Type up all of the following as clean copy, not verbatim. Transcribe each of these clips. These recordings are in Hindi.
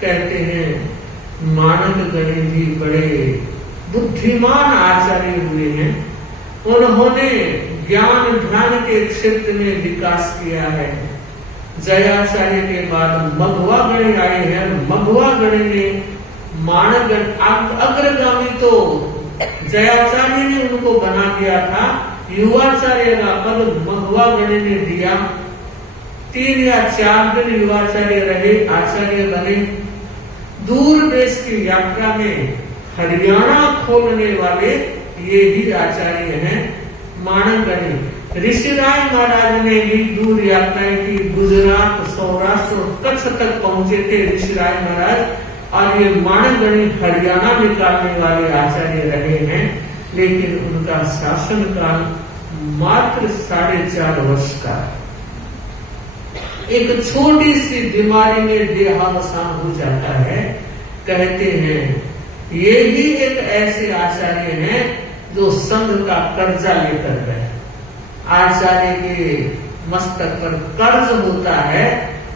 कहते हैं मानक गणे भी बड़े बुद्धिमान आचार्य हुए हैं। उन्होंने ज्ञान ध्यान के क्षेत्र में विकास किया है। जयाचार्य के बाद मघवा गणे आए हैं। मघवा गणे ने मानक अग्रगामी तो जयाचार्य ने उनको बना दिया था। युवाचार्य का पद मघवा गणे ने दिया। 3 या 4 दिन युवाचार्य रहे, आचार्य बने। दूर देश की यात्रा में हरियाणा खोलने वाले ये ही आचार्य हैं मानक गणे। ऋषिराय महाराज ने भी दूर यात्राएं की, गुजरात, सौराष्ट्र और कच्छ तक पहुंचे थे ऋषिराय महाराज। और ये मानक गणे हरियाणा निकालने वाले आचार्य रहे हैं। लेकिन उनका शासन काल मात्र 4.5 वर्ष का। एक छोटी सी बीमारी में देहावसान हो जाता है। कहते हैं ये ही एक ऐसे आचार्य हैं जो संघ का कर्जा लेकर गए। आचार्य के मस्तक पर कर्ज होता है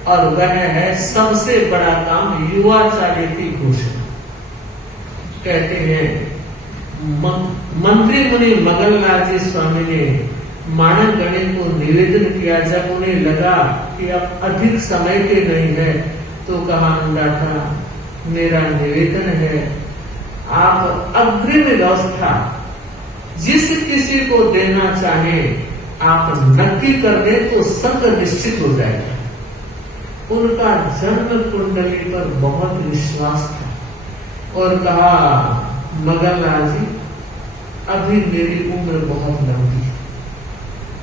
और वह है सबसे बड़ा काम युवाचार्य की घोषणा। कहते हैं मंत्री मुनि मगनलाल जी स्वामी ने मानक गणे को निवेदन किया। जब उन्हें लगा कि अब अधिक समय के नहीं है तो कहा, अनुराधा मेरा निवेदन है आप अग्रिम व्यवस्था जिस किसी को देना चाहे आप नक्की कर दें तो संघ निश्चित हो जाएगा। उनका जन्म कुंडली पर बहुत विश्वास था और कहा, मगनलाल जी अभी मेरी उम्र बहुत लंबी है,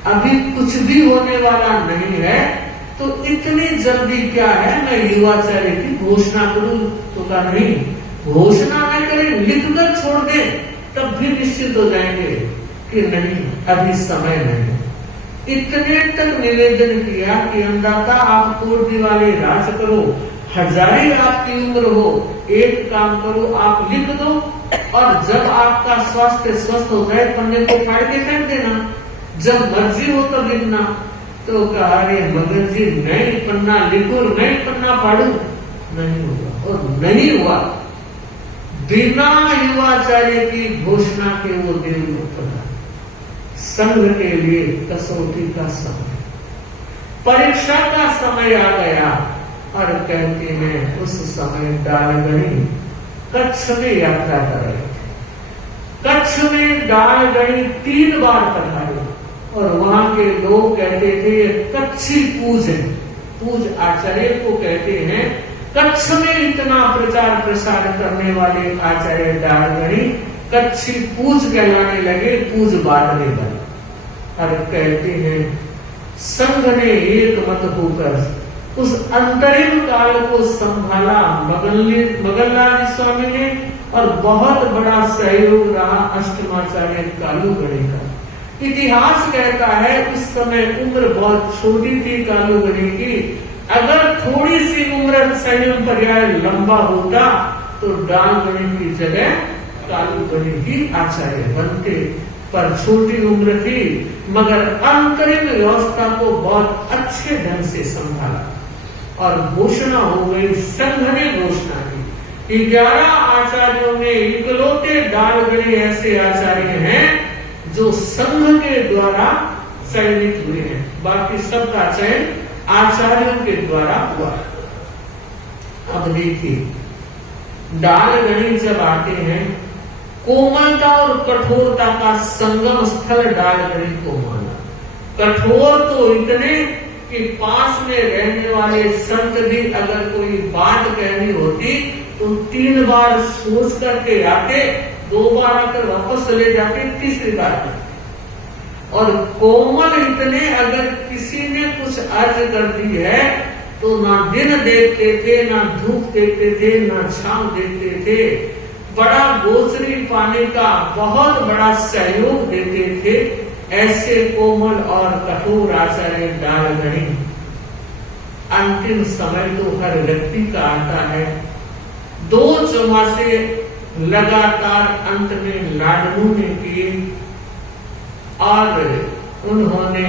अभी कुछ भी होने वाला नहीं है, तो इतनी जल्दी क्या है मैं युवाचार्य की घोषणा करूं। तो कहा नहीं, घोषणा न करें, लिखकर छोड़ दें, तब भी निश्चित हो जाएंगे कि नहीं अभी समय नहीं। इतने तक निवेदन किया कि अंदाता आप कोट दिवाली राज करो, हजारी आपकी उम्र हो, एक काम करो आप लिख दो और जब आपका स्वास्थ्य स्वस्थ हो जाए पन्ने को फाड़ के फेंक देना, जब मर्जी हो तब लिखना। तो कहा, अरे मगर जी नहीं पन्ना लिखो, नहीं पन्ना फाड़ू, नहीं होगा। और नहीं हुआ। बिना युवाचार्य की घोषणा के वो देवमुक्त था। संघ के लिए कसौटी का समय, परीक्षा का समय आ गया। और कहते हैं उस समय डालगणी कच्छ में यात्रा कर रहे थे। कच्छ में डालगणी 3 बार पधारे और वहां के लोग कहते थे ये कच्छी पूज है। पूज आचार्य को कहते हैं। कच्छ में इतना प्रचार प्रसार करने वाले आचार्य डालगणी कच्छी पूज कहलाने लगे, पूज बांटने लगे। और कहते हैं संघ ने एक मत होकर उस अंतरिम काल को संभाला मगनलाल स्वामी ने। और बहुत बड़ा सहयोग रहा अष्टमाचार्य कालू गणे का। इतिहास कहता है उस समय उम्र बहुत छोटी थी कालू गणे की। अगर थोड़ी सी उम्र संयम पर्याय लंबा होता तो डालगणे की जगह कालू गणे ही आचार्य बनते। पर छोटी उम्र थी मगर अंतरिम व्यवस्था को बहुत अच्छे ढंग से संभाला और घोषणा हो गई। संघ ने घोषणा की 11 आचार्यों में इकलौते डालगणे ऐसे आचार्य हैं जो संघ के द्वारा चयनित हुए हैं। बाकी सबका चयन आचार्यों के द्वारा हुआ। अब देखिए डालगणे जब आते हैं, कोमलता और कठोरता का संगम स्थल डालगणे को माना। कठोर तो इतने कि पास में रहने वाले संत भी अगर कोई बात कहनी होती तो 3 बार सोच करके आते, 2 बार आकर वापस चले जाते, तीसरी बार। और कोमल इतने अगर किसी ने कुछ अर्ज कर दी है तो ना दिन देखते थे, ना धूप देखते थे, ना छांव देखते थे। बड़ा गोचरी पाने का बहुत बड़ा सहयोग देते थे। ऐसे कोमल और कठोर आचार्य डालगणे। अंतिम समय तो हर व्यक्ति का आता है। 2 चौमासे लगातार अंत में लाडनू ने किए और उन्होंने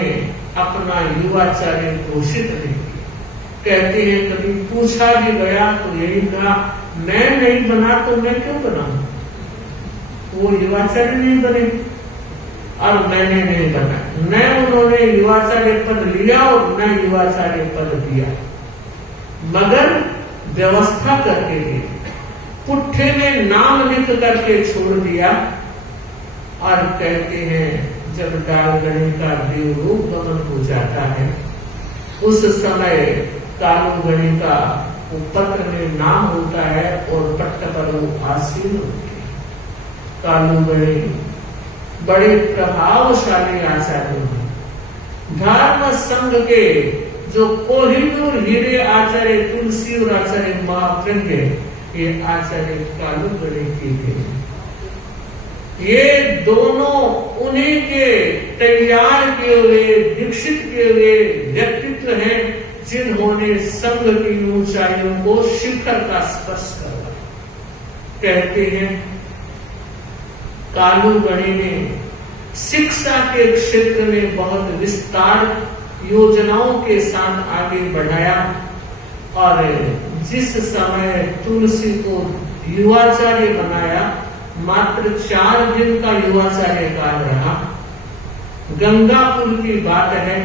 अपना युवाचार्य घोषित नहीं किया। कहते हैं कभी पूछा भी गया तो यही कहा, मैं नहीं बना तो मैं क्यों बनाऊं? वो युवाचार्य नहीं बने और मैंने नहीं बना, न उन्होंने युवाचार्य पद लिया और न युवाचार्य पद दिया, मगर व्यवस्था करके दी, पुट्ठे में नाम लिख करके छोड़ दिया। और कहते हैं जब डालगढ़ी का देवरूप गमन हो जाता है, उस समय कालूगढ़ी का पत्र में नाम होता है और पट्ट पर वो आसीन होते हैं। कालूगढ़ी बड़े प्रभावशाली आचार्य हैं। धर्म संघ के जो कोहिनूर हीरे आचार्य तुलसी और आचार्य महाप्रज्ञ, ये आचार्य कालूगढ़ी के थे। ये दोनों उन्हीं के तैयार किए हुए, दीक्षित किए हुए व्यक्तित्व हैं, जिन्होंने संघ की ऊंचाइयों को शिखर का स्पर्श करवाया। कहते हैं कालूगढ़ी ने शिक्षा के क्षेत्र में बहुत विस्तार योजनाओं के साथ आगे बढ़ाया और जिस समय तुलसी को युवाचार्य बनाया, मात्र 4 दिन का युवाचार्य काल रहा। गंगापुर की बात है,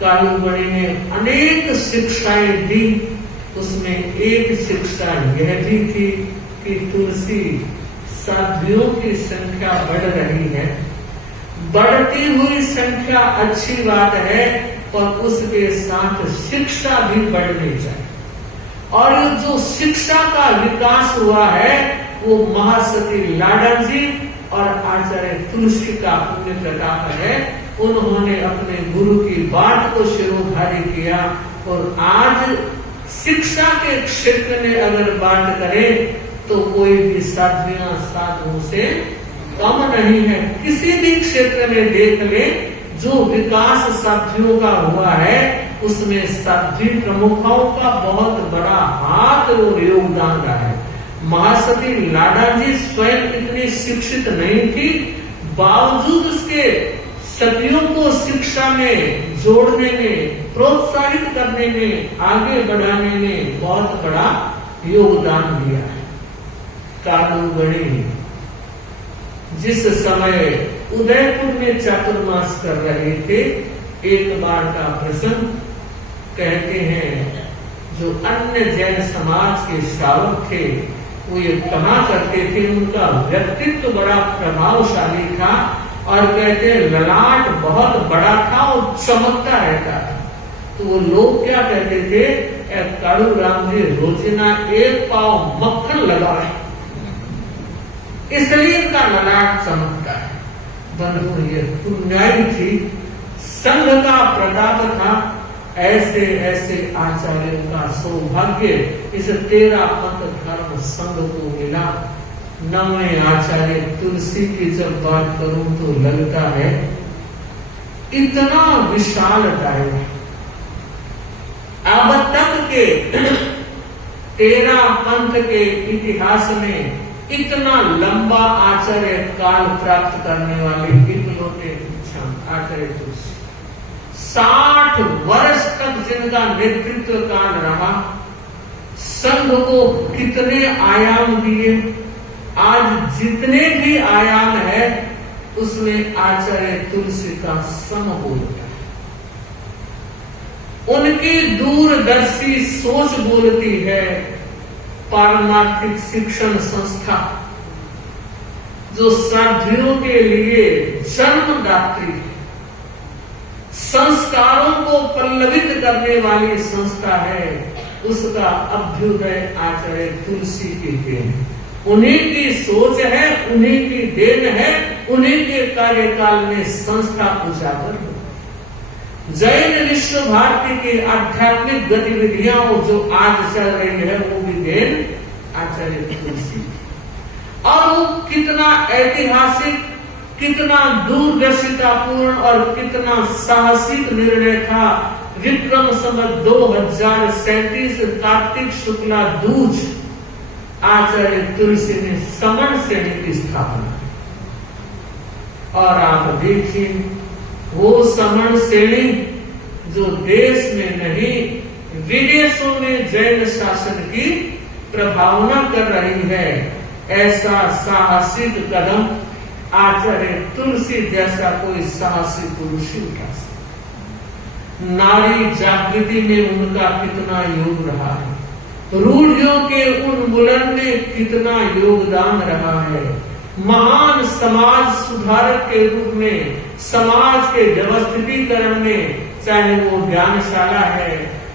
कालूगढ़ी ने अनेक शिक्षाएं दी, उसमें एक शिक्षा यह भी थी कि तुलसी साध्वियों की संख्या बढ़ रही है, बढ़ती हुई संख्या अच्छी बात है, पर उसके साथ शिक्षा भी बढ़नी चाहिए। और जो शिक्षा का विकास हुआ है वो महासती लाडा जी और आचार्य तुलसी का पुण्य प्रताप है। उन्होंने अपने गुरु की बात को शिरोधार्य किया और आज शिक्षा के क्षेत्र में अगर बात करें तो कोई भी साध्वियां साधुओं से कम नहीं है। किसी भी क्षेत्र में देख ले, जो विकास साध्वियों का हुआ है उसमें साध्वी प्रमुखों का बहुत बड़ा हाथ और योगदान रहा है। महासती लाडा जी स्वयं इतनी शिक्षित नहीं थी, बावजूद उसके सतियों को शिक्षा में जोड़ने में, प्रोत्साहित करने में, आगे बढ़ाने में बहुत बड़ा योगदान दिया है। कालूगढ़ी जिस समय उदयपुर में चातुर्मास कर रहे थे, एक बार का प्रसंग कहते हैं, जो अन्य जैन समाज के श्रावक थे वो ये कहा करते थे, उनका व्यक्तित्व बड़ा प्रभावशाली था और कहते हैं ललाट बहुत बड़ा था और चमकता रहता था। तो वो लोग क्या कहते थे, कालू राम जी रोजिना 1 पाव मक्खन लगाए, इसलिए इनका ललाट चमकता है। बंधु ये पुण्याई थी, संघ का प्रताप था। ऐसे ऐसे आचार्यों का सौभाग्य इस 13 पंथ धर्म संघ को मिला। 9वें आचार्य तुलसी की जब बात करूं तो लगता है इतना विशाल दायरा। अब तक के 13 पंथ के इतिहास में इतना लंबा आचार्य काल प्राप्त करने वाले इकलौते आचार्य तुलसी। 60 वर्ष तक जिनका नेतृत्व काल रहा, संघ को कितने आयाम दिए, आज जितने भी आयाम है उसमें आचार्य तुलसी का सम हो गया। उनकी दूरदर्शी सोच बोलती है। पारमार्थिक शिक्षण संस्था जो साध्वियों के लिए जन्मदात्री है, संस्कारों को पल्लवित करने वाली संस्था है, उसका अभ्युदय आचार्य तुलसी की देन, उन्हीं की सोच है, उन्हीं की देन है, उन्हीं के कार्यकाल में संस्था उजागर हो। जैन विश्व भारती की आध्यात्मिक गतिविधियां जो आज चल रही है वो भी देन आचार्य तुलसी। और वो कितना ऐतिहासिक, कितना दूरदर्शितापूर्ण और कितना साहसिक निर्णय था। विक्रम संवत 2037 कार्तिक शुक्ला दूज आचार्य तुलसी ने समण श्रेणी की स्थापना। और आप देखिए वो समण श्रेणी जो देश में नहीं विदेशों में जैन शासन की प्रभावना कर रही है। ऐसा साहसिक कदम आचार्य तुलसी जैसा कोई साहसी पुरुष ही उठा सकता। नारी जागृति में उनका कितना योग रहा है, रूढ़ियों के उन्मूलन में कितना योगदान रहा है। महान समाज सुधारक के रूप में समाज के व्यवस्थितीकरण में, चाहे वो ज्ञानशाला है,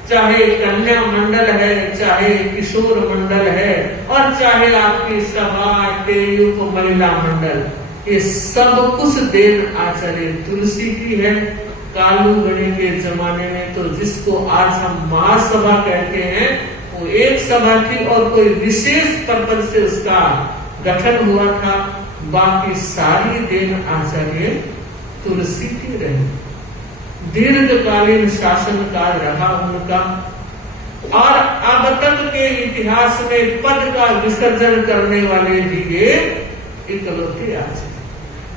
चाहे कन्या मंडल है, चाहे किशोर मंडल है, और चाहे आपकी सभा तेयुप महिला मंडल, ये सब कुछ देन आचार्य तुलसी की है। कालू गणी के जमाने में तो जिसको आज हम महासभा कहते हैं, वो एक सभा थी और कोई विशेष पर्पज से उसका गठन हुआ था। बाकी सारी देन आचार्य तुलसी की रही। दीर्घकालीन शासनकाल रहा उनका, और अब तक के इतिहास में पद का विसर्जन करने वाले भी ये इकलौते आचार्य।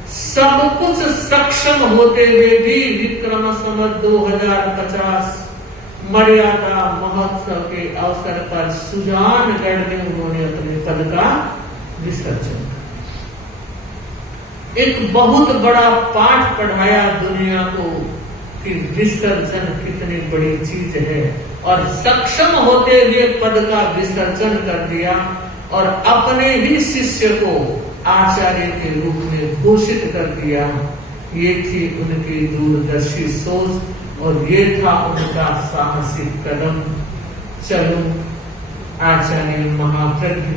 सब कुछ सक्षम होते हुए भी विक्रम संवत 2050 मर्यादा महोत्सव के अवसर पर सुजानगढ़ में उन्होंने अपने पद का विसर्जन किया। एक बहुत बड़ा पाठ पढ़ाया दुनिया को कि विसर्जन कितनी बड़ी चीज है, और सक्षम होते हुए पद का विसर्जन कर दिया और अपने ही शिष्य को आचार्य के रूप में घोषित कर दिया। ये थी उनकी दूरदर्शी सोच और ये था उनका साहसिक कदम। चलो आचार्य महाप्रज्ञ,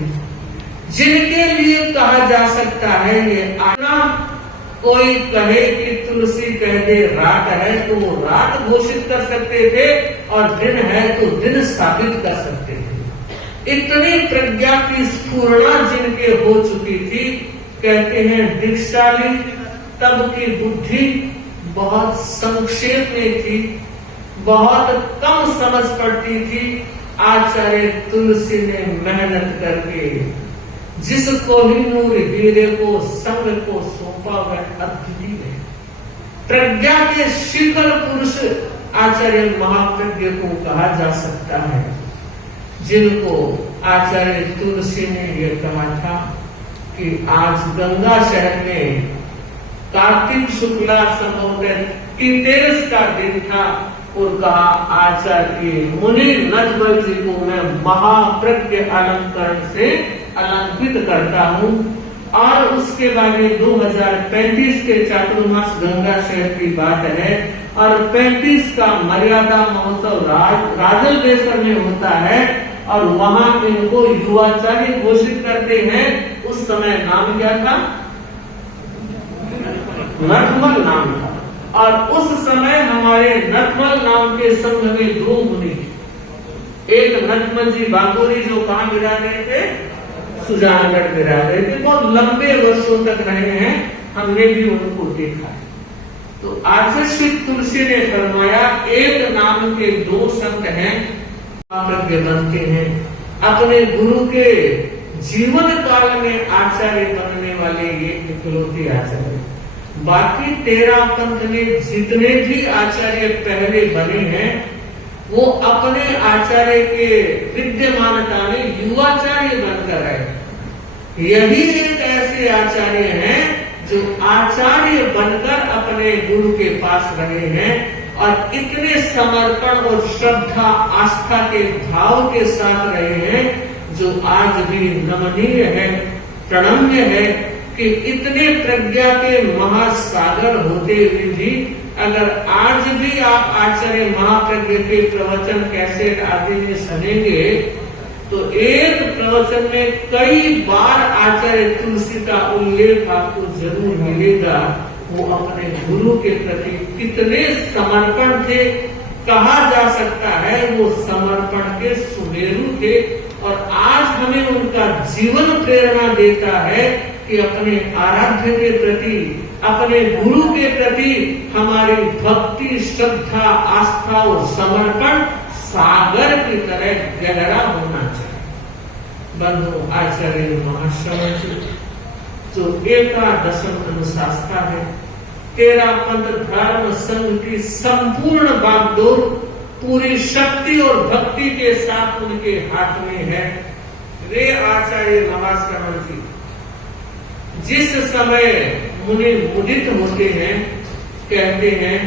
जिनके लिए कहा जा सकता है ये आना, कोई कहे कि तुलसी कह दे रात है तो वो रात घोषित कर सकते थे, और दिन है तो दिन साबित कर सकते थे। इतनी प्रज्ञा की स्फुरणा जिनके हो चुकी थी, कहते हैं दीक्षा ली तब की बुद्धि बहुत संक्षेप में थी, बहुत कम समझ पड़ती थी। आचार्य तुलसी ने मेहनत करके जिस कोहिनूर हीरे को संग को सौंपा वह अद्वितीय है। प्रज्ञा के शिखर पुरुष आचार्य महाप्रज्ञ को कहा जा सकता है, जिनको आचार्य तुलसी ने यह कहा था कि आज गंगा शहर में कार्तिक शुक्ला संवत 33 का दिन था, और कहा आचार्य मुनि नटवर जी को मैं महाप्रज्ञ अलंकरण से अलंकृत करता हूँ। और उसके बाद में 2035 के चातुर्मास गंगा शहर की बात है, और 35 का मर्यादा महोत्सव राजलदेशर में होता है, और वहां इनको युवाचार्य घोषित करते हैं। उस समय नाम क्या था? नटमल नाम था। और उस समय हमारे नटमल नाम के संघ में 2 मुनि, एक नटमल जी बागोरी जो कहाँ गिरा रहे थे? सुजानगढ़ गिरा रहे थे। बहुत लंबे वर्षों तक रहे हैं, हमने भी उनको देखा है। तो आचार्य श्री तुलसी ने फरमाया एक नाम के 2 संत हैं, प्रज्ञ बनते हैं। अपने गुरु के जीवन काल में आचार्य बनने वाले ये इकलौते आचार्य। बाकी 13 पंथ में जितने भी आचार्य पहले बने हैं, वो अपने आचार्य के विद्यमानता में युवाचार्य बनकर आए। यही एक ऐसे आचार्य हैं जो आचार्य बनकर अपने गुरु के पास रहे हैं, और इतने समर्पण और श्रद्धा आस्था के भाव के साथ रहे हैं, जो आज भी नमनीय है, प्रणम्य है कि इतने प्रज्ञा के महासागर होते हुए भी अगर आज भी आप आचार्य महाप्रज्ञ के प्रवचन कैसेट आदि में सुनेंगे, तो एक प्रवचन में कई बार आचार्य तुलसी का उल्लेख आपको जरूर मिलेगा। वो अपने गुरु के प्रति कितने समर्पण थे, कहा जा सकता है वो समर्पण के सुमेरु थे। और आज हमें उनका जीवन प्रेरणा देता है कि अपने आराध्य के प्रति, अपने गुरु के प्रति हमारी भक्ति, श्रद्धा, आस्था और समर्पण सागर की तरह गहरा होना चाहिए। बंधु आचार्य महाश्रवण जो 11वीं अनुशासना है, 13 पंथ धर्म संघ की संपूर्ण बागडोर पूरी शक्ति और भक्ति के साथ उनके हाथ में है। वे आचार्य महाश्रवण जी जिस समय मुनि मुदित होते हैं, कहते हैं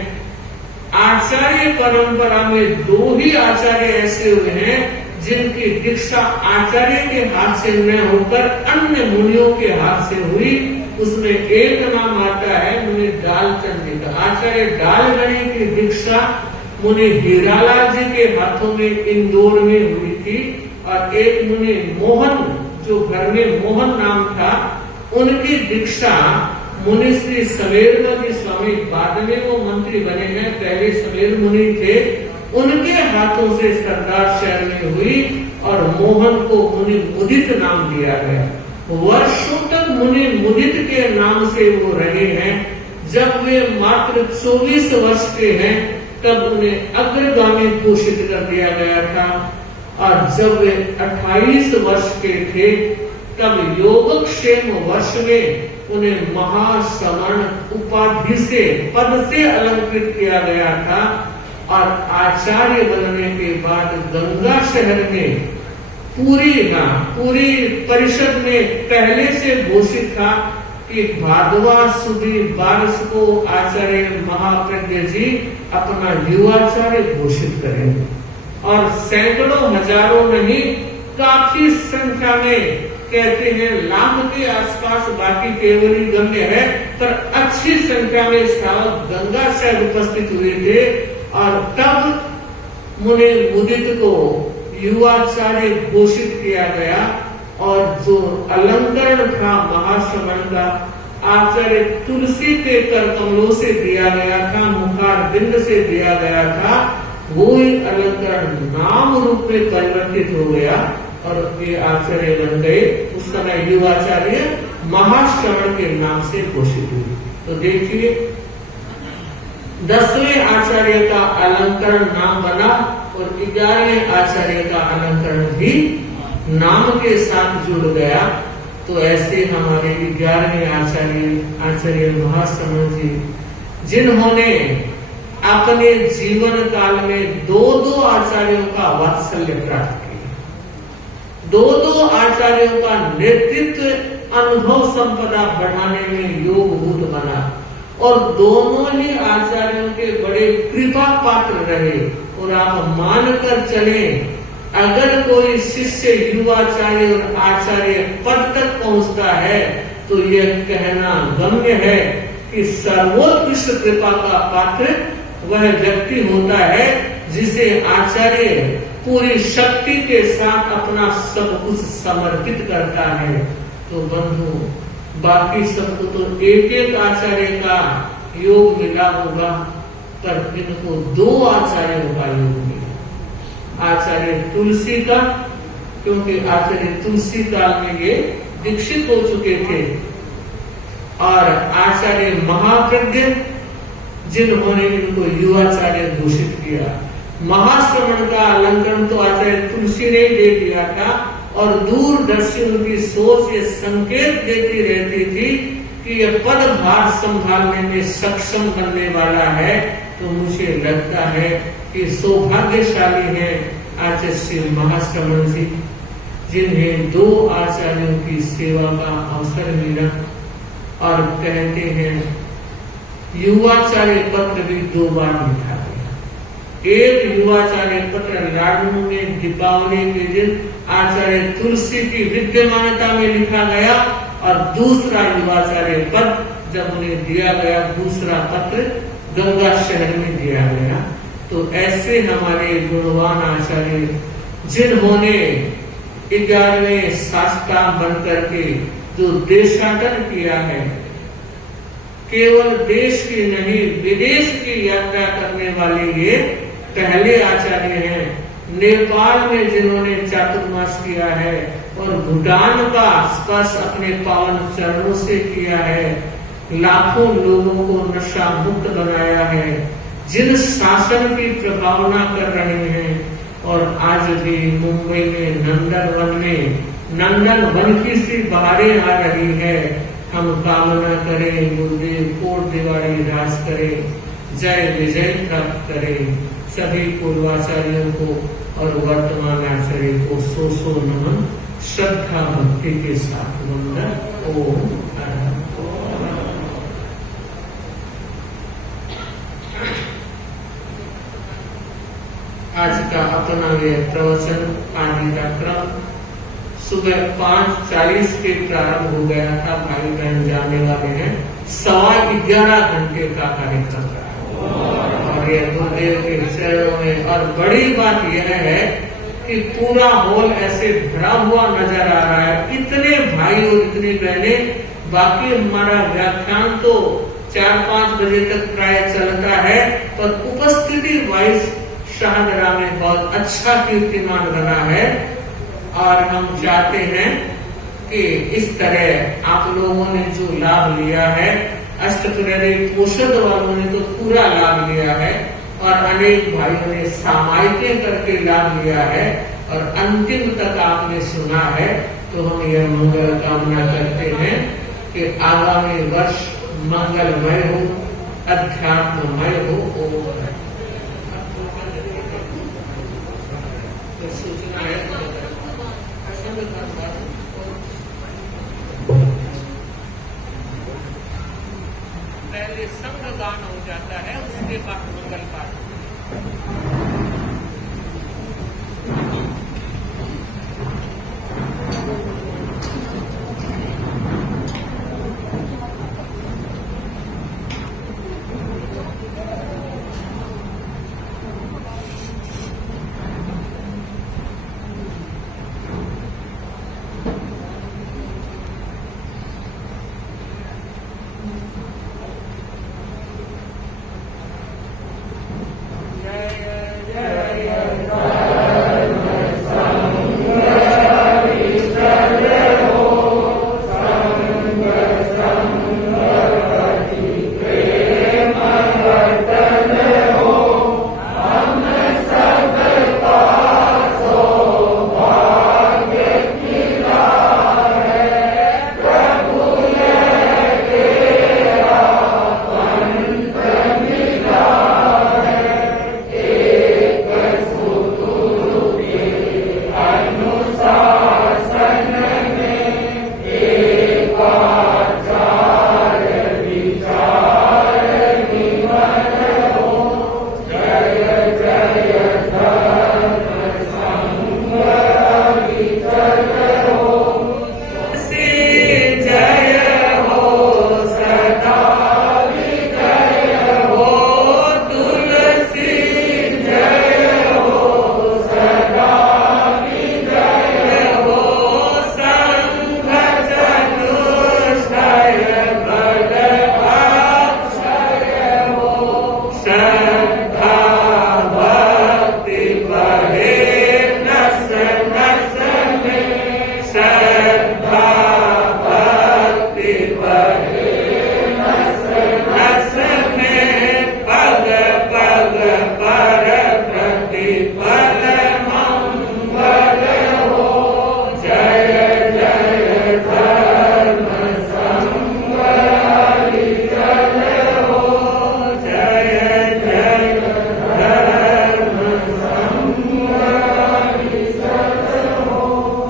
आचार्य परंपरा में 2 ही आचार्य ऐसे हुए हैं जिनकी दीक्षा आचार्य के हाथ से न होकर अन्य मुनियों के हाथ से हुई। उसमें एक नाम आता है मुनि डालचंद जी का। आचार्य डालगणी की दीक्षा मुनि हीरालाल जी के हाथों में इंदौर में हुई थी, और एक मुनि मोहन, जो घर में मोहन नाम था, उनकी दीक्षा मुनि श्री सवेरमती स्वामी, बाद में वो मंत्री बने हैं, पहले सवेर मुनि थे, उनके हाथों से सरदार शहर में हुई और मोहन को मुनि मुदित नाम दिया गया। वर्षों तक मुनि मुदित के नाम से वो रहे हैं। जब वे मात्र 24 वर्ष के हैं तब उन्हें अग्रगामी घोषित कर दिया गया था, और जब वे 28 वर्ष के थे तब योगक्षेम वर्ष में उन्हें महाश्रवण उपाधि से, पद से अलंकृत किया गया था। और आचार्य बनने के बाद गंगा शहर में पूरी परिषद में पहले से घोषित था कि भादवा सुदी 12 को आचार्य महाप्रज्ञ जी अपना युवाचार्य घोषित करेंगे, और सैकड़ों हजारों नहीं काफी संख्या में, कहते हैं लाख के आसपास, बाकी केवल ही गम्य है, पर अच्छी संख्या में श्रावक गंगा शहर उपस्थित हुए थे। और तब मुनि मुदित को युवाचार्य घोषित किया गया, और जो अलंकरण था महाश्रवण का आचार्य तुलसी के कर कमलों से दिया गया था, मुखार बिंद से दिया गया था, वो ही अलंकरण नाम रूप में परिवर्तित हो गया और ये आचार्य बन गए। उस समय युवाचार्य महाश्रवण के नाम से घोषित हुए। तो देखिए 10वें आचार्य का अलंकरण नाम बना, और 11वें आचार्य का अलंकरण भी नाम के साथ जुड़ गया। तो ऐसे हमारे 11वें आचार्य महाश्रवण जी, जिन्होंने अपने जीवन काल में 2 आचार्यों का वात्सल्य प्राप्त किया, 2 आचार्यों का नेतृत्व अनुभव संपदा बढ़ाने में योगभूत बना, और दोनों ही आचार्यों के बड़े कृपा पात्र रहे। और आप मानकर चले, अगर कोई शिष्य युवाचार्य और आचार्य पद तक पहुंचता है तो यह कहना गम्य है कि सर्वोत्कृष्ट कृपा का पात्र वह व्यक्ति होता है जिसे आचार्य पूरी शक्ति के साथ अपना सब कुछ समर्पित करता है। तो बंधु, बाकी सबको तो एक आचार्य का योग मिला होगा, पर इनको 2 आचार्यों का योग मिला। आचार्य तुलसी का, क्योंकि आचार्य तुलसी काल में ये दीक्षित हो चुके थे, और आचार्य महाप्रज्ञ जिन्होंने इनको युवाचार्य घोषित किया। महाश्रवण का अलंकरण तो आचार्य तुलसी ने दे दिया था, और दूरदर्शी उनकी सोच ये संकेत देती रहती थी कि यह पद भार संभालने में सक्षम बनने वाला है। तो मुझे लगता है कि सौभाग्यशाली है आचार्य श्री महाश्रवण जी, जिन्हें 2 आचार्यों की सेवा का अवसर मिला। और कहते हैं युवाचार्य पत्र भी 2 बार लिखा गया। एक युवाचार्य पत्र लाडू में दीपावली के दिन आचार्य तुलसी की विद्यमानता में लिखा गया, और दूसरा युवाचार्य पद जब उन्हें दिया गया, दूसरा पत्र गंगा शहर में दिया गया। तो ऐसे हमारे गुणवान आचार्य, जिन्होंने 11वें शास्त्रा बन करके जो देशाटन किया है, केवल देश की नहीं विदेश की यात्रा करने वाले ये पहले आचार्य हैं। नेपाल में जिन्होंने चातुर्मास किया है, और भूटान का स्पर्श अपने पावन चरणों से किया है, लाखों लोगों को नशा मुक्त बनाया है, जिन शासन की प्रभावना कर रहे हैं, और आज भी मुंबई में नंदन वन की सी बहारें आ रही है। हम कामना करें गुरुदेव कोट दिवाली राज करे, जय विजय प्राप्त करें। सभी पूर्वाचार्यों को और वर्तमान आचार्य को सो नमन, श्रद्धा भक्ति के साथ वंदन। ओम आज का अपना यह प्रवचन आदि का क्रम सुबह 5:40 के प्रारंभ हो गया था। भाई बहन जाने वाले हैं, 11:15 घंटे का कार्यक्रम रहा और ये गुरुदेव के चरणों में। और बड़ी बात यह है कि पूरा हॉल ऐसे भरा हुआ नजर आ रहा है, इतने भाई और इतनी बहनें। बाकी हमारा व्याख्यान तो 4-5 बजे तक प्राय चलता है, पर उपस्थिति वाइज शाहदरा में बहुत अच्छा कीर्तिमान बना है। और हम चाहते हैं कि इस तरह आप लोगों ने जो लाभ लिया है, अष्टप्रहरी पोषद वालों ने तो पूरा लाभ लिया है और अनेक भाइयों ने सामायिकें करके लाभ लिया है और अंतिम तक आपने सुना है। तो हम यह मंगल कामना करते हैं कि आगामी वर्ष मंगलमय हो, अध्यात्ममय हो। सूचना है पहले संग गान हो जाता है, उसके बाद मंगल पाठ।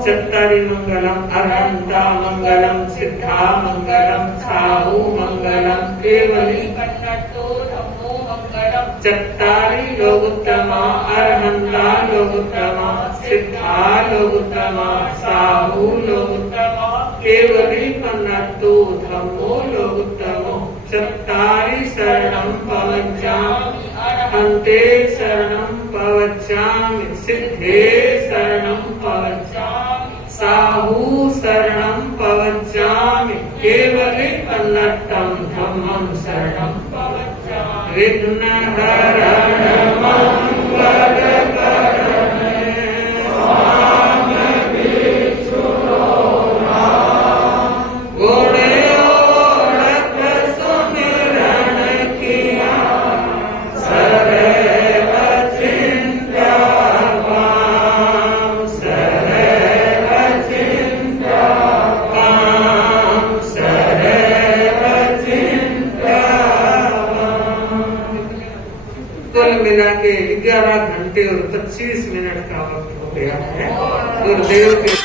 चत्तारि मंगलम, अरहंता मंगलम, सिद्धा मंगलम, साहु मंगलम, केवली कन्नतो धम्मो मंगलम। चत्तारि लोकोत्तमा, अरहंता लोकोत्तमा, सिद्धा लोकोत्तमा, साहु लोकोत्तमा, केवली कन्नतो धम्मो लोकोत्तमो। चत्तारि शरणं पवज्जामि, अरहन्ते शरणं पवज्जामि, सिद्धे शरणं पवज्जामि, साहु शरणं पवज्जामि, केवले कन्नट्टं धम्मं शरणं पवज्जामि। विघ्नहरण मंगलकरण घंटे और 25 मिनट का वक्त हो गया है। गुरुदेव के